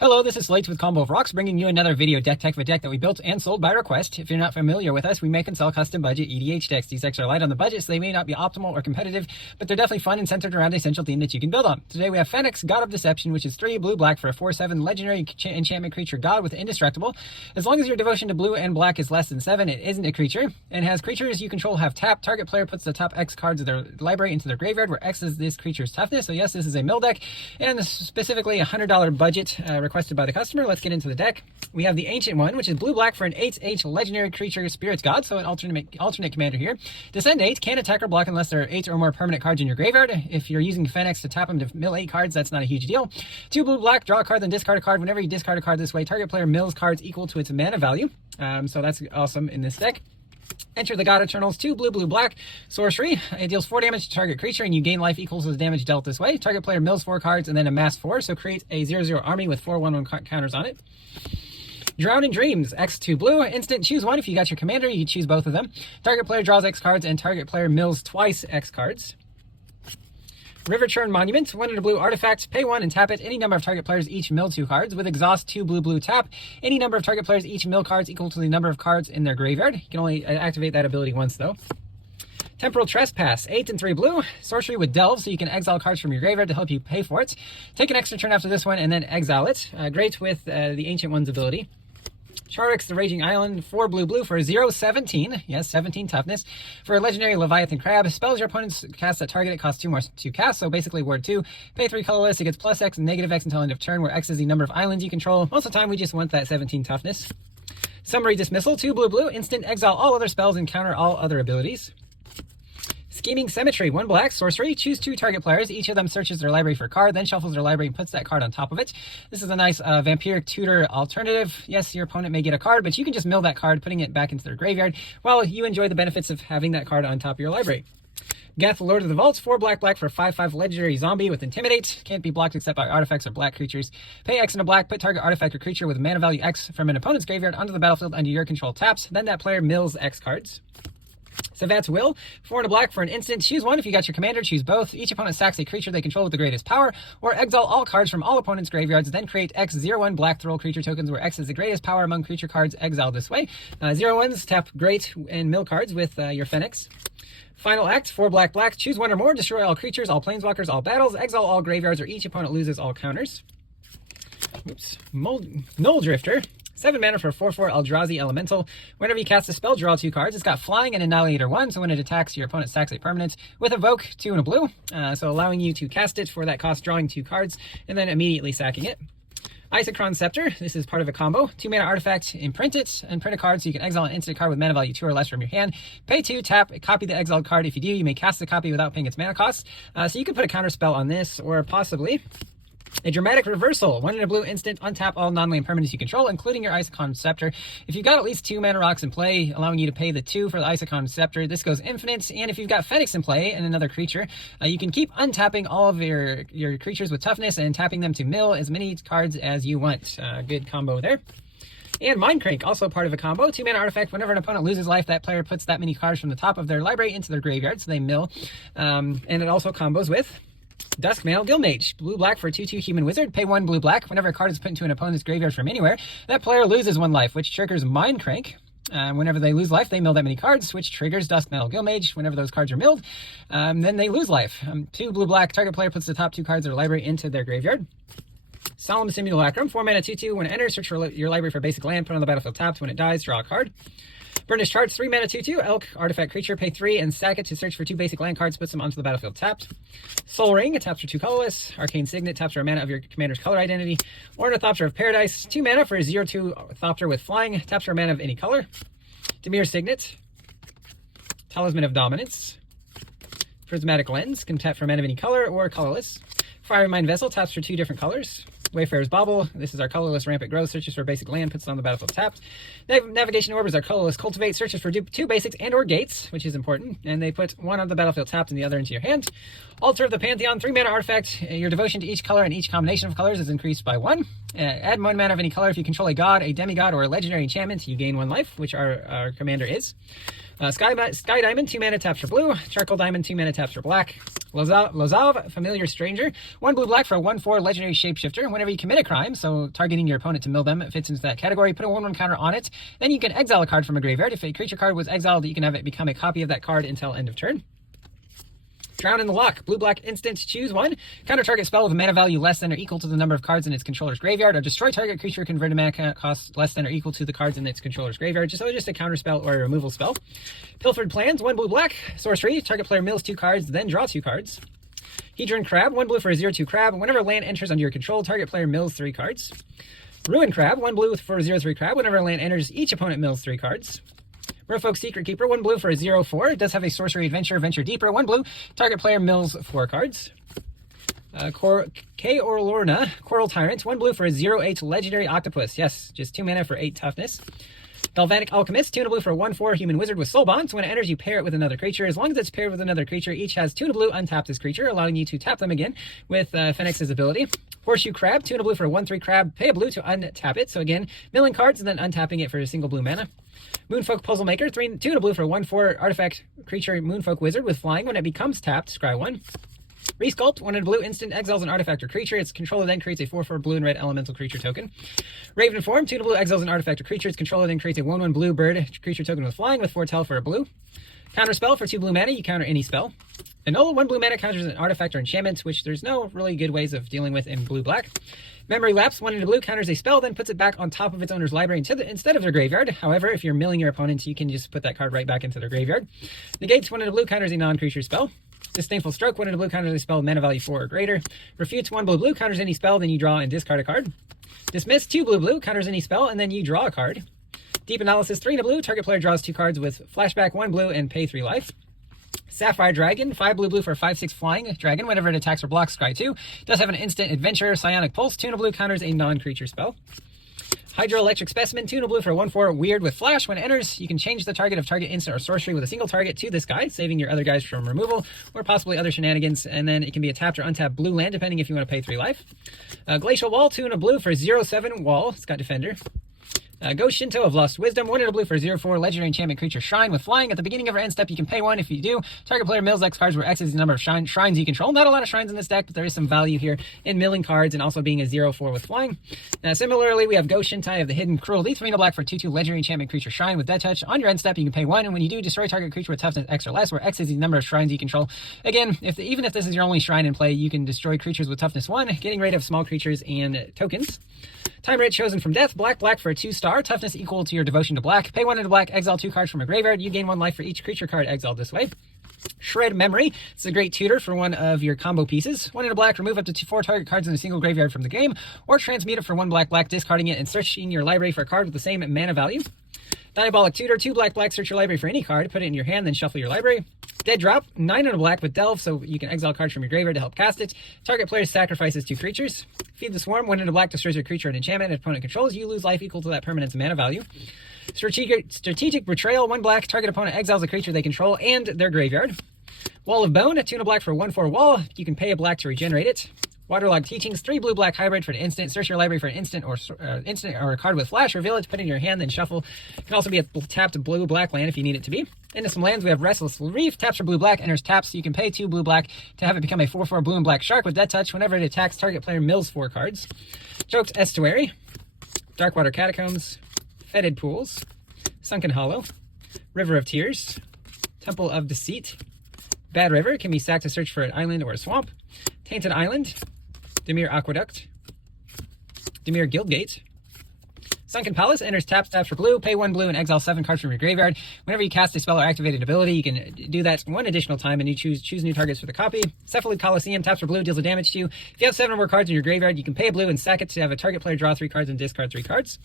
Hello, this is Slates with Combo of Rocks, bringing you another video deck tech of a deck that we built and sold by request. If you're not familiar with us, we make and sell custom budget EDH decks. These decks are light on the budget, so they may not be optimal or competitive, but they're definitely fun and centered around an essential theme that you can build on. Today we have Phenax, God of Deception, which is 3 blue-black for a 4/7 legendary enchantment creature god with Indestructible. As long as your devotion to blue and black is less than 7, it isn't a creature, and has creatures you control have tap. Target player puts the top X cards of their library into their graveyard, where X is this creature's toughness. So yes, this is a mill deck, and specifically a $100 budget requested by the customer. Let's get into the deck. We have the Ancient one, which is blue-black for an 8/8 legendary creature Spirits God, so an alternate commander here. Descend 8, can't attack or block unless there are 8 or more permanent cards in your graveyard. If you're using Phenax to tap them to mill 8 cards, that's not a huge deal. 2 blue-black, draw a card, then discard a card. Whenever you discard a card this way, target player mills cards equal to its mana value. So that's awesome in this deck. Enter the God Eternals, 2 blue-black sorcery. It deals 4 damage to target creature, and you gain life equals to the damage dealt this way. Target player mills 4 cards and then amass 4, so create a 0/0 army with 4 1/1 counters on it. Drown in Dreams, X2 blue, instant, choose one. If you got your commander, you can choose both of them. Target player draws X cards, and target player mills twice X cards. River Churn Monument, 1 in a blue artifact, pay 1 and tap it. Any number of target players each mill 2 cards. With Exhaust, 2 blue tap. Any number of target players each mill cards equal to the number of cards in their graveyard. You can only activate that ability once though. Temporal Trespass, 8 and 3 blue, sorcery with Delve, so you can exile cards from your graveyard to help you pay for it. Take an extra turn after this one and then exile it. Great with the Ancient One's ability. Charix, the Raging Island, 4 blue for a 0/17, yes, 17 toughness. For a legendary Leviathan Crab, spells your opponents cast at target, it costs 2 more to cast, so basically word 2. Pay 3 colorless, it gets +X and -X until end of turn, where X is the number of islands you control. Most of the time we just want that 17 toughness. Summary Dismissal, 2 blue, instant, exile all other spells and counter all other abilities. Scheming Symmetry, 1 black, sorcery, choose 2 target players. Each of them searches their library for a card, then shuffles their library and puts that card on top of it. This is a nice vampiric tutor alternative. Yes, your opponent may get a card, but you can just mill that card, putting it back into their graveyard, while you enjoy the benefits of having that card on top of your library. Geth, Lord of the Vaults, 4 black for a 5/5 legendary zombie with Intimidate. Can't be blocked except by artifacts or black creatures. Pay X and a black, put target artifact or creature with mana value X from an opponent's graveyard onto the battlefield under your control taps. Then that player mills X cards. Savat's Will, 4 and a black for an instant. Choose one. If you got your commander, choose both. Each opponent sacks a creature they control with the greatest power, or exile all cards from all opponents' graveyards, then create X 0/1 black throw creature tokens where X is the greatest power among creature cards exiled this way. 0/1s tap great and mill cards with your Phenax. Final Act, 4 black, choose 1 or more, destroy all creatures, all planeswalkers, all battles, exile all graveyards, or each opponent loses all counters. Oops. Null Drifter, 7 mana for a 4/4 Eldrazi Elemental. Whenever you cast a spell, draw 2 cards. It's got Flying and Annihilator 1, so when it attacks, your opponent sacks a permanent. With Evoke, 2 and a blue, so allowing you to cast it for that cost, drawing 2 cards, and then immediately sacking it. Isochron Scepter, this is part of a combo. 2 mana artifact, imprint it, and print a card so you can exile an instant card with mana value 2 or less from your hand. Pay 2, tap, copy the exiled card. If you do, you may cast the copy without paying its mana cost. So you could put a counter spell on this, or possibly a Dramatic Reversal, 1 in a blue instant, untap all non-land permanents you control, including your Isochron Scepter. If you've got at least 2 mana rocks in play, allowing you to pay the 2 for the Isochron Scepter, this goes infinite. And if you've got Phenax in play and another creature, you can keep untapping all of your creatures with toughness and tapping them to mill as many cards as you want. Good combo there. And Mindcrank, also part of a combo. 2 mana artifact. Whenever an opponent loses life, that player puts that many cards from the top of their library into their graveyard, so they mill. And it also combos with Duskmail Guildmage, blue for a 2/2 human wizard, pay 1 blue. Whenever a card is put into an opponent's graveyard from anywhere, that player loses 1 life, which triggers Mindcrank. Whenever they lose life, they mill that many cards, which triggers Duskmail Guildmage. Whenever those cards are milled, then they lose life. 2 blue, target player puts the top 2 cards of their library into their graveyard. Solemn Simulacrum, 4 mana 2/2. When it enters, search for your library for basic land, put on the battlefield tapped. When it dies, draw a card. Burnished Hearts, 3 mana 2/2, Elk, artifact creature, pay 3 and sack it to search for 2 basic land cards, puts them onto the battlefield tapped. Soul Ring, it taps for 2 colorless. Arcane Signet, taps for a mana of your commander's color identity. Ornithopter of Paradise, 2 mana for a 0/2 Thopter with Flying, taps for a mana of any color. Dimir Signet, Talisman of Dominance. Prismatic Lens, can tap for a mana of any color or colorless. Firemind Vessel, taps for 2 different colors. Wayfarer's Bauble, this is our colorless Rampant Growth, searches for basic land, puts it on the battlefield tapped. Navigation Orb is our colorless Cultivate, searches for 2 basics and or gates, which is important, and they put 1 on the battlefield tapped and the other into your hand. Altar of the Pantheon, 3 mana artifact, your devotion to each color and each combination of colors is increased by 1. Add 1 mana of any color if you control a god, a demigod, or a legendary enchantment, you gain 1 life, which our commander is. Sky Diamond, 2 mana taps for blue. Charcoal Diamond, 2 mana taps for black. Lozav, Familiar Stranger, 1 blue-black for a 1/4 legendary shapeshifter. Whenever you commit a crime, so targeting your opponent to mill them, it fits into that category. Put a 1/1 counter on it. Then you can exile a card from a graveyard. If a creature card was exiled, you can have it become a copy of that card until end of turn. Drown in the Loch, blue-black instant, choose one. Counter target spell with a mana value less than or equal to the number of cards in its controller's graveyard, or destroy target creature converted mana cost less than or equal to the cards in its controller's graveyard. So just a counter spell or a removal spell. Pilfered Plans, 1 blue-black, sorcery. Target player mills 2 cards, then draw 2 cards. Hedron Crab, 1 blue for a 0/2 crab. Whenever land enters under your control, target player mills 3 cards. Ruin Crab, 1 blue for a 0/3 crab. Whenever land enters, each opponent mills 3 cards. Merfolk Secret Keeper, 1 blue for a 0/4. It does have a sorcery adventure, Venture Deeper. 1 blue, target player mills 4 cards. Orlorna, Coral Tyrant, 1 blue for a 0/8 legendary octopus. Yes, just 2 mana for 8 toughness. Galvanic Alchemist, 2 and a blue for a 1/4 human wizard with soul bonds. When it enters, you pair it with another creature. As long as it's paired with another creature, each has 2 and a blue, untap this creature, allowing you to tap them again with Phenax's ability. Horseshoe Crab, 2 and a blue for a 1/3 crab. Pay a blue to untap it. So again, milling cards and then untapping it for a single blue mana. Moonfolk Puzzle Maker, 2 and a blue for a 1/4 artifact creature Moonfolk Wizard with flying. When it becomes tapped, scry 1. Resculpt, 1 and a blue instant, exiles an artifact or creature. Its controller then creates a 4/4 blue and red elemental creature token. Raven Form, 2 and a blue, exiles an artifact or creature. Its controller then creates a 1/1 blue bird creature token with flying with 4 for a blue. Counter spell for 2 blue mana, you counter any spell. Enola, 1 blue mana, counters an artifact or enchantment, which there's no really good ways of dealing with in blue-black. Memory Lapse, 1 and a blue, counters a spell, then puts it back on top of its owner's library instead of their graveyard. However, if you're milling your opponent, you can just put that card right back into their graveyard. Negates, 1 and a blue, counters a non-creature spell. Disdainful Stroke, 1 and a blue, counters a spell with mana value 4 or greater. Refutes, 1 blue, counters any spell, then you draw and discard a card. Dismiss, 2 blue, counters any spell, and then you draw a card. Deep Analysis, 3 and a blue, target player draws 2 cards with flashback, 1 blue, and pay 3 life. Sapphire Dragon, 5 blue for a 5/6 flying dragon. Whenever it attacks or blocks, scry 2. Does have an instant adventure, Psionic Pulse, 2 and a blue, counters a non-creature spell. Hydroelectric Specimen, 2 and a blue for a 1/4 weird with flash. When it enters, you can change the target of target instant or sorcery with a single target to this guy, saving your other guys from removal or possibly other shenanigans. And then it can be a tapped or untapped blue land, depending if you want to pay 3 life. Glacial Wall, 2 and a blue for a 0/7 wall. It's got Defender. Ghost Shinto of Lost Wisdom, 1 and a blue for a 0/4 legendary enchantment creature Shrine with flying. At the beginning of your end step, you can pay 1. If you do, target player mills X cards where X is the number of shrines you control. Not a lot of shrines in this deck, but there is some value here in milling cards and also being a 0/4 with flying. Similarly, we have Ghost Shintai of the Hidden Cruelty, 3 and a black for 2/2 legendary enchantment creature Shrine with Death Touch. On your end step, you can pay 1, and when you do, destroy target creature with toughness X or less, where X is the number of shrines you control. Again, even if this is your only shrine in play, you can destroy creatures with toughness 1, getting rid of small creatures and tokens. Time Rate, Chosen from Death, black for a 2-star, toughness equal to your devotion to black. Pay 1 into black, exile 2 cards from a graveyard. You gain 1 life for each creature card exiled this way. Shred Memory, it's a great tutor for one of your combo pieces. 1 into black, remove up to 4 target cards in a single graveyard from the game, or transmute it for 1 black, discarding it and searching your library for a card with the same mana value. Diabolic Tutor, 2 black, search your library for any card, put it in your hand, then shuffle your library. Dead Drop, 9 and a black with Delve, so you can exile cards from your graveyard to help cast it. Target player sacrifices 2 creatures. Feed the Swarm, 1 and a black, destroys your creature and enchantment and opponent controls. You lose life equal to that permanent's mana value. Strategic Betrayal, 1 black, target opponent exiles a creature they control and their graveyard. Wall of Bone, 2 and a black for a 1/4 wall. You can pay a black to regenerate it. Waterlogged Teachings, 3 blue hybrid for an instant. Search your library for an instant or a card with flash. Reveal it, put it in your hand, then shuffle. It can also be a tapped blue land if you need it to be. Into some lands, we have Restless Reef. Taps for blue enters taps, so you can pay 2 blue to have it become a 4/4 blue and black shark with Death Touch. Whenever it attacks, target player mills 4 cards. Choked Estuary, Darkwater Catacombs, Fetid Pools, Sunken Hollow, River of Tears, Temple of Deceit. Bad River can be sacked to search for an island or a swamp. Tainted Island, Dimir Aqueduct, Dimir Guildgate. Sunken Palace enters taps for blue, pay 1 blue and exile 7 cards from your graveyard. Whenever you cast a spell or activated ability, you can do that 1 additional time and you choose new targets for the copy. Cephalid Coliseum, taps for blue, deals a damage to you. If you have 7 or more cards in your graveyard, you can pay a blue and sack it to have a target player draw 3 cards and discard 3 cards.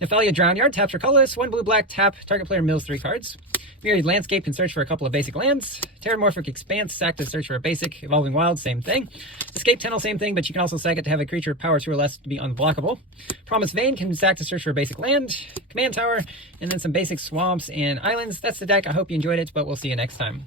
Nephalia Drownyard, taps for colorless, 1 blue tap, target player mills 3 cards. Myriad Landscape can search for a couple of basic lands. Terramorphic Expanse, sack to search for a basic. Evolving Wild, same thing. Escape Tunnel, same thing, but you can also sack it to have a creature power 2 or less to be unblockable. Promise Vein can sack to search for a basic land. Command Tower, and then some basic swamps and islands. That's the deck. I hope you enjoyed it, but we'll see you next time.